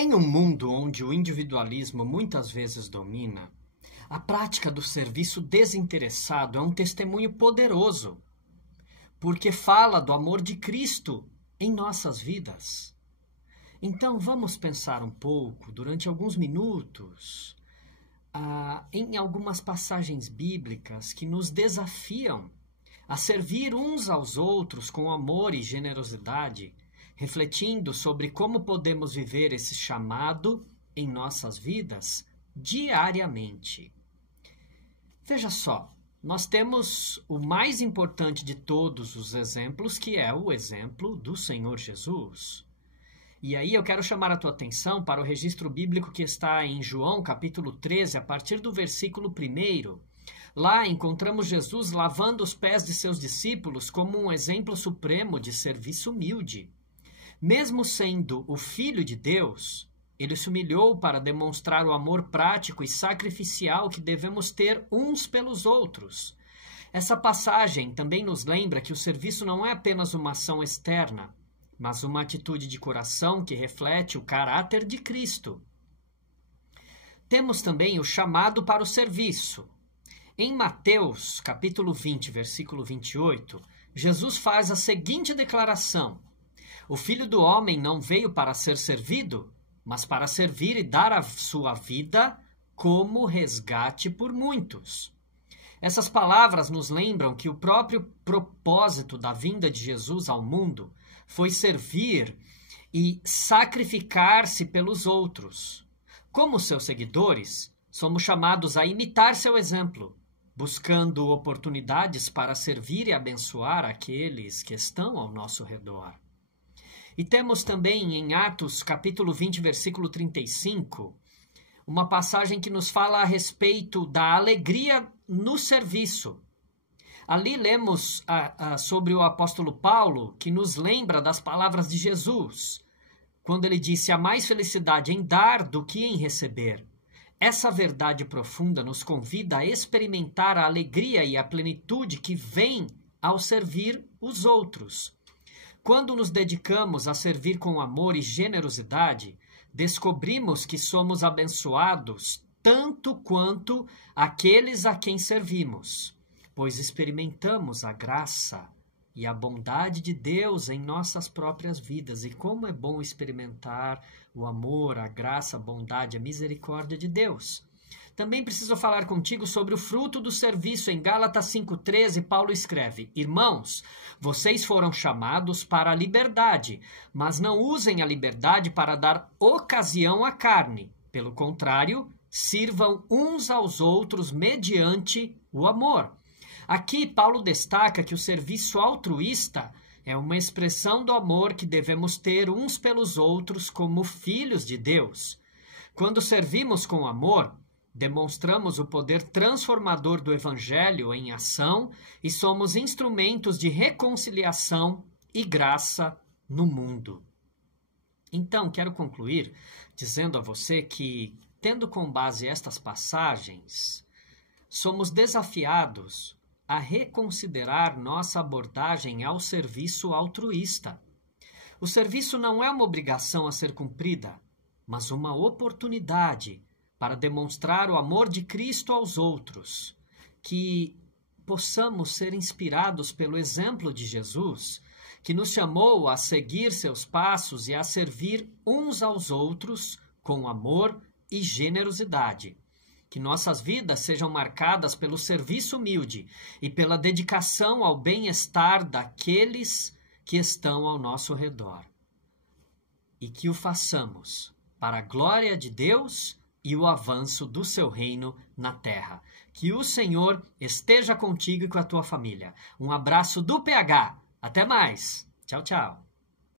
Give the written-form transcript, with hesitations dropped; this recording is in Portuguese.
Em um mundo onde o individualismo muitas vezes domina, a prática do serviço desinteressado é um testemunho poderoso, porque fala do amor de Cristo em nossas vidas. Então vamos pensar um pouco, durante alguns minutos, em algumas passagens bíblicas que nos desafiam a servir uns aos outros com amor e generosidade, refletindo sobre como podemos viver esse chamado em nossas vidas diariamente. Veja só, nós temos o mais importante de todos os exemplos, que é o exemplo do Senhor Jesus. E aí eu quero chamar a tua atenção para o registro bíblico que está em João, capítulo 13, a partir do versículo 1. Lá encontramos Jesus lavando os pés de seus discípulos como um exemplo supremo de serviço humilde. Mesmo sendo o Filho de Deus, ele se humilhou para demonstrar o amor prático e sacrificial que devemos ter uns pelos outros. Essa passagem também nos lembra que o serviço não é apenas uma ação externa, mas uma atitude de coração que reflete o caráter de Cristo. Temos também o chamado para o serviço. Em Mateus, capítulo 20, versículo 28, Jesus faz a seguinte declaração: O Filho do Homem não veio para ser servido, mas para servir e dar a sua vida como resgate por muitos. Essas palavras nos lembram que o próprio propósito da vinda de Jesus ao mundo foi servir e sacrificar-se pelos outros. Como seus seguidores, somos chamados a imitar seu exemplo, buscando oportunidades para servir e abençoar aqueles que estão ao nosso redor. E temos também em Atos, capítulo 20, versículo 35, uma passagem que nos fala a respeito da alegria no serviço. Ali lemos sobre o apóstolo Paulo, que nos lembra das palavras de Jesus, quando ele disse: há mais felicidade em dar do que em receber. Essa verdade profunda nos convida a experimentar a alegria e a plenitude que vem ao servir os outros. Quando nos dedicamos a servir com amor e generosidade, descobrimos que somos abençoados tanto quanto aqueles a quem servimos, pois experimentamos a graça e a bondade de Deus em nossas próprias vidas. E como é bom experimentar o amor, a graça, a bondade, a misericórdia de Deus. Também preciso falar contigo sobre o fruto do serviço. Em Gálatas 5,13, Paulo escreve: Irmãos, vocês foram chamados para a liberdade, mas não usem a liberdade para dar ocasião à carne. Pelo contrário, sirvam uns aos outros mediante o amor. Aqui, Paulo destaca que o serviço altruísta é uma expressão do amor que devemos ter uns pelos outros como filhos de Deus. Quando servimos com amor, demonstramos o poder transformador do Evangelho em ação e somos instrumentos de reconciliação e graça no mundo. Então, quero concluir dizendo a você que, tendo como base estas passagens, somos desafiados a reconsiderar nossa abordagem ao serviço altruísta. O serviço não é uma obrigação a ser cumprida, mas uma oportunidade para demonstrar o amor de Cristo aos outros, que possamos ser inspirados pelo exemplo de Jesus, que nos chamou a seguir seus passos e a servir uns aos outros com amor e generosidade. Que nossas vidas sejam marcadas pelo serviço humilde e pela dedicação ao bem-estar daqueles que estão ao nosso redor. E que o façamos para a glória de Deus e o avanço do seu reino na terra. Que o Senhor esteja contigo e com a tua família. Um abraço do PH. Até mais. Tchau, tchau.